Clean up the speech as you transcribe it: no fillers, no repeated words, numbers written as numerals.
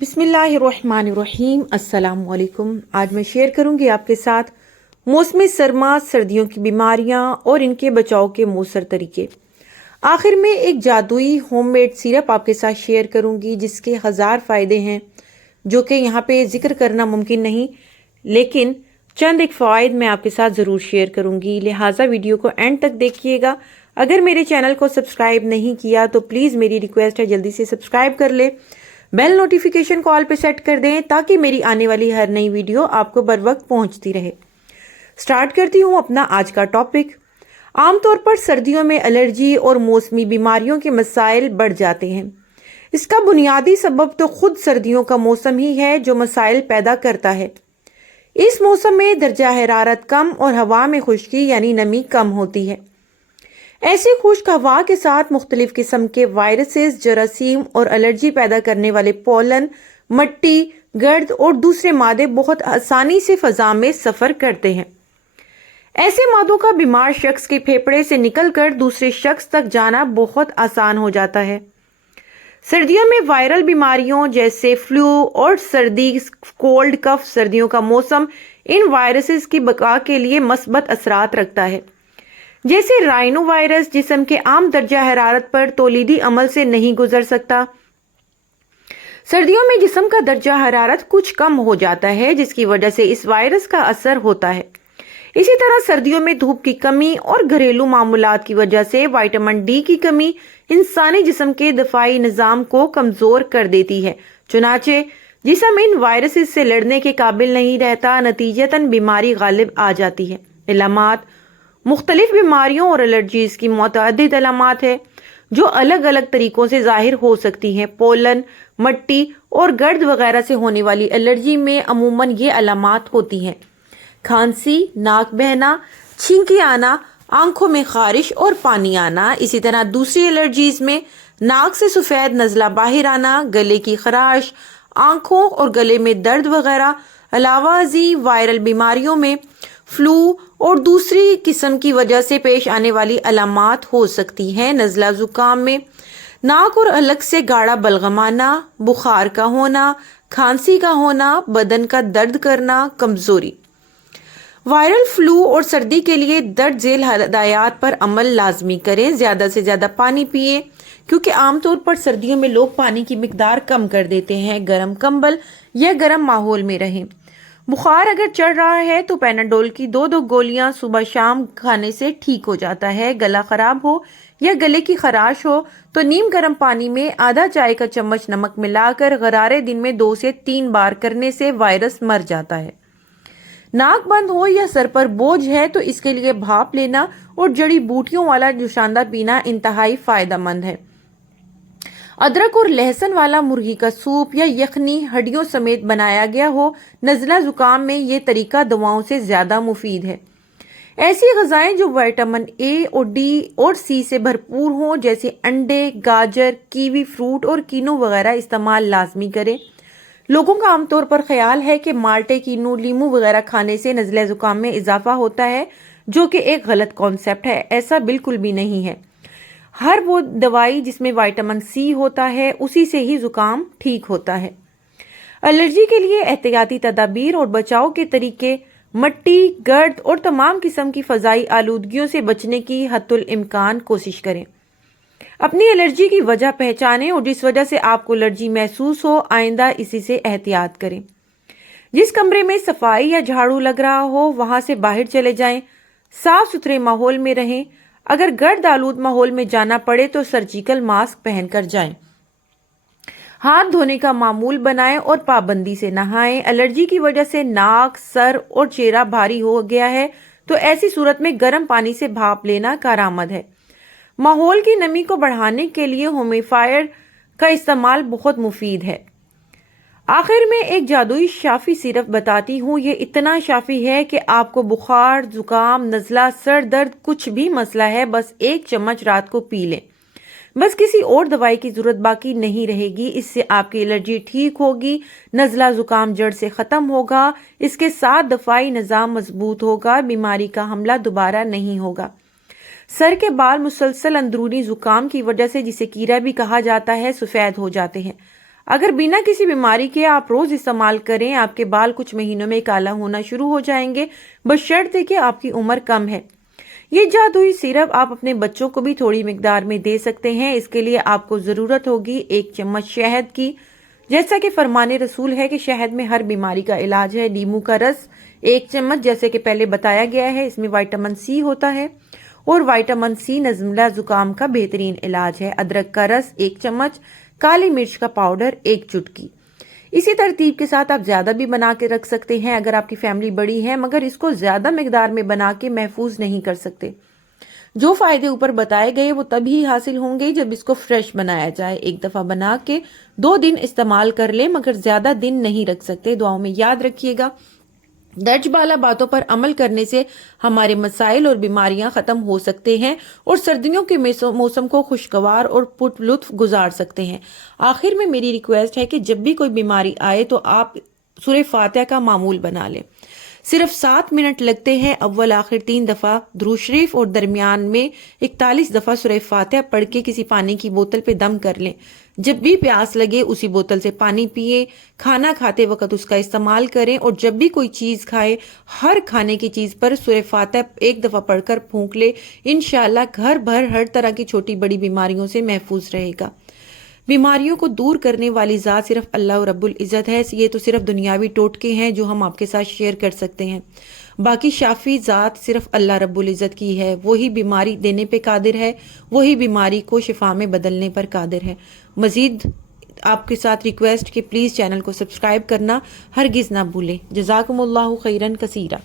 बिस्मिल्लाहिर्रहमानिर्रहीम। अस्सलाम वालेकुम। आज मैं शेयर करूंगी आपके साथ मौसमी सरमा, सर्दियों की बीमारियां और इनके बचाव के मौसर तरीके। आखिर में एक जादुई होममेड सिरप आपके साथ शेयर करूंगी जिसके 1000 फ़ायदे हैं, जो कि यहाँ पे जिक्र करना मुमकिन नहीं, लेकिन चंद एक फ़वाइद मैं आपके साथ ज़रूर शेयर करूंगी। लिहाजा वीडियो को एंड तक देखिएगा। अगर मेरे चैनल को सब्सक्राइब नहीं किया तो प्लीज़ मेरी रिक्वेस्ट है जल्दी से सब्सक्राइब कर ले, बेल नोटिफिकेशन को ऑल पे सेट कर दें ताकि मेरी आने वाली हर नई वीडियो आपको बर वक्त पहुंचती रहे। स्टार्ट करती हूं अपना आज का टॉपिक। आमतौर पर सर्दियों में एलर्जी और मौसमी बीमारियों के मसाइल बढ़ जाते हैं। इसका बुनियादी सबब तो खुद सर्दियों का मौसम ही है जो मसाइल पैदा करता है। इस मौसम में दर्जा हरारत कम और हवा में खुश्की यानी नमी कम होती है। ऐसी खुश्क हवा के साथ मुख्तलिफ किस्म के वायरसेस, जरासीम और एलर्जी पैदा करने वाले पोलन, मट्टी, गर्द और दूसरे मादे बहुत आसानी से फजा में सफर करते हैं। ऐसे मादों का बीमार शख्स के फेफड़े से निकलकर दूसरे शख्स तक जाना बहुत आसान हो जाता है। सर्दियों में वायरल बीमारियों जैसे फ्लू और सर्दी, कोल्ड कफ, सर्दियों का मौसम इन वायरसेस की बका के लिए मस्बत असरात रखता है। जैसे राइनो वायरस जिस्म के आम दर्जा हरारत पर तौलीदी अमल से नहीं गुजर सकता। सर्दियों में जिस्म का दर्जा हरारत कुछ कम हो जाता है जिसकी वजह से इस वायरस का असर होता है। इसी तरह सर्दियों में धूप की कमी और घरेलू मामूलात की वजह से विटामिन डी की कमी इंसानी जिस्म के दफाई निज़ाम को कमजोर कर देती है। चुनाचे जिस्म इन वायरसेस से लड़ने के काबिल नहीं रहता, नतीजतन बीमारी गालिब आ जाती है। इलामात मुख्तलिफ बीमारियों और एलर्जीज की मुतअद्दिद अलामात है जो अलग अलग तरीकों से जाहिर हो सकती हैं। पोलन, मट्टी और गर्द वगैरह से होने वाली एलर्जी में अमूमन ये अलामात होती हैं: खांसी, नाक बहना, छींकी आना, आंखों में खारिश और पानी आना। इसी तरह दूसरी एलर्जीज में नाक से सफ़ेद नज़ला बाहर आना, गले की खराश, आंखों और गले में दर्द वगैरह। अलावा जी वायरल बीमारियों में फ्लू और दूसरी किस्म की वजह से पेश आने वाली अलामात हो सकती हैं। नज़ला जुकाम में नाक और हलक से गाढ़ा बलगमाना, बुखार का होना, खांसी का होना, बदन का दर्द करना, कमजोरी। वायरल फ्लू और सर्दी के लिए दर्ज झेल हदायत पर अमल लाजमी करें। ज्यादा से ज्यादा पानी पिए क्योंकि आमतौर पर सर्दियों में लोग पानी की मिकदार कम कर देते हैं। गर्म कंबल या गर्म माहौल में रहें। बुखार अगर चढ़ रहा है तो पैनाडोल की 2-2 गोलियां सुबह शाम खाने से ठीक हो जाता है। गला खराब हो या गले की खराश हो तो नीम गर्म पानी में आधा चाय का चम्मच नमक मिलाकर गरारे दिन में 2 से 3 बार करने से वायरस मर जाता है। नाक बंद हो या सर पर बोझ है तो इसके लिए भाप लेना और जड़ी बूटियों वाला जोशांदा पीना इंतहाई फायदेमंद है। अदरक और लहसुन वाला मुर्गी का सूप या यखनी हड्डियों समेत बनाया गया हो, नज़ला जुकाम में ये तरीका दवाओं से ज्यादा मुफीद है। ऐसी गजाएं जो विटामिन ए और डी और सी से भरपूर हों जैसे अंडे, गाजर, कीवी फ्रूट और कीनू वगैरह इस्तेमाल लाजमी करें। लोगों का आमतौर पर ख्याल है कि माल्टे, कीनू, लीमू वगैरह खाने से नज़ला जुकाम में इजाफा होता है, जो कि एक गलत कॉन्सेप्ट है। ऐसा बिल्कुल भी नहीं है। हर वो दवाई जिसमें विटामिन सी होता है उसी से ही जुकाम ठीक होता है। एलर्जी के लिए एहतियाती तदाबीर और बचाव के तरीके: मट्टी, गर्द और तमाम किस्म की फजाई आलूदगियों से बचने की हद्दुल इम्कान कोशिश करें। अपनी एलर्जी की वजह पहचानें और जिस वजह से आपको एलर्जी महसूस हो आइंदा इसी से एहतियात करें। जिस कमरे में सफाई या झाड़ू लग रहा हो वहां से बाहर चले जाएं। साफ सुथरे माहौल में रहें। अगर गर्द आलूद माहौल में जाना पड़े तो सर्जिकल मास्क पहनकर जाएं। हाथ धोने का मामूल बनाएं और पाबंदी से नहाएं। एलर्जी की वजह से नाक, सर और चेहरा भारी हो गया है तो ऐसी सूरत में गर्म पानी से भाप लेना कारआमद है। माहौल की नमी को बढ़ाने के लिए ह्यूमिडिफायर का इस्तेमाल बहुत मुफीद है। आखिर में एक जादुई शाफी सिरप बताती हूँ। ये इतना शाफी है कि आपको बुखार, जुकाम, नज़ला, सर दर्द कुछ भी मसला है बस 1 चम्मच रात को पी लें। बस किसी और दवाई की जरूरत बाकी नहीं रहेगी। इससे आपकी एलर्जी ठीक होगी, नज़ला जुकाम जड़ से खत्म होगा, इसके साथ दफाई निज़ाम मजबूत होगा, बीमारी का हमला दोबारा नहीं होगा। सर के बाल मुसलसल अंदरूनी जुकाम की वजह से, जिसे कीड़ा भी कहा जाता है, सफेद हो जाते हैं। अगर बिना किसी बीमारी के आप रोज इस्तेमाल करें, आपके बाल कुछ महीनों में काला होना शुरू हो जाएंगे, बशर्ते कि आपकी उम्र कम है। ये जादुई सिरप आप अपने बच्चों को भी थोड़ी मिकदार में दे सकते हैं। इसके लिए आपको जरूरत होगी 1 चम्मच शहद की। जैसा कि फरमाने रसूल है कि शहद में हर बीमारी का इलाज है। नींबू का रस 1 चम्मच, जैसे कि पहले बताया गया है, इसमें विटामिन सी होता है और विटामिन सी नज़ला जुकाम का बेहतरीन इलाज है। अदरक का रस 1 चम्मच, काली मिर्च का पाउडर 1 चुटकी। इसी तरतीब के साथ आप ज्यादा भी बना के रख सकते हैं अगर आपकी फैमिली बड़ी है, मगर इसको ज्यादा मिकदार में बना के महफूज नहीं कर सकते। जो फायदे ऊपर बताए गए वो तभी हासिल होंगे जब इसको फ्रेश बनाया जाए। एक दफा बना के 2 दिन इस्तेमाल कर ले, मगर ज्यादा दिन नहीं रख सकते। दुआओं में याद रखिएगा। दर्ज बाला बातों पर अमल करने से हमारे मसाइल और बीमारियां खत्म हो सकते हैं और सर्दियों के मौसम को खुशगवार और पुरलुत्फ गुजार सकते हैं। आखिर में मेरी रिक्वेस्ट है कि जब भी कोई बीमारी आए तो आप सूरह फातिहा का मामूल बना लें। सिर्फ 7 मिनट लगते हैं। अव्वल आखिर 3 दफा दुरूद शरीफ और दरमियान में 41 दफा सूरह फातिहा पढ़ के किसी पानी की बोतल पे दम कर लें। जब भी प्यास लगे उसी बोतल से पानी पिए। खाना खाते वक्त उसका इस्तेमाल करें और जब भी कोई चीज खाए, हर खाने की चीज पर सूरह फातिहा 1 दफा पढ़कर फूंक ले। इंशाअल्लाह घर भर हर तरह की छोटी बड़ी बीमारियों से महफूज रहेगा। बीमारियों को दूर करने वाली ज़ात सिर्फ अल्लाह रब्बुल इज़्ज़त है। ये तो सिर्फ दुनियावी टोटके हैं जो हम आपके साथ शेयर कर सकते हैं। बाकी शाफी ज़ात सिर्फ अल्लाह रब्बुल इज़्ज़त की है। वही बीमारी देने पे कादिर है, वही बीमारी को शिफा में बदलने पर कादिर है। मज़ीद आपके साथ रिक्वेस्ट कि प्लीज़ चैनल को सब्सक्राइब करना हरगिज़ ना भूलें। जज़ाकुमुल्लाहु खैरन कसीरा।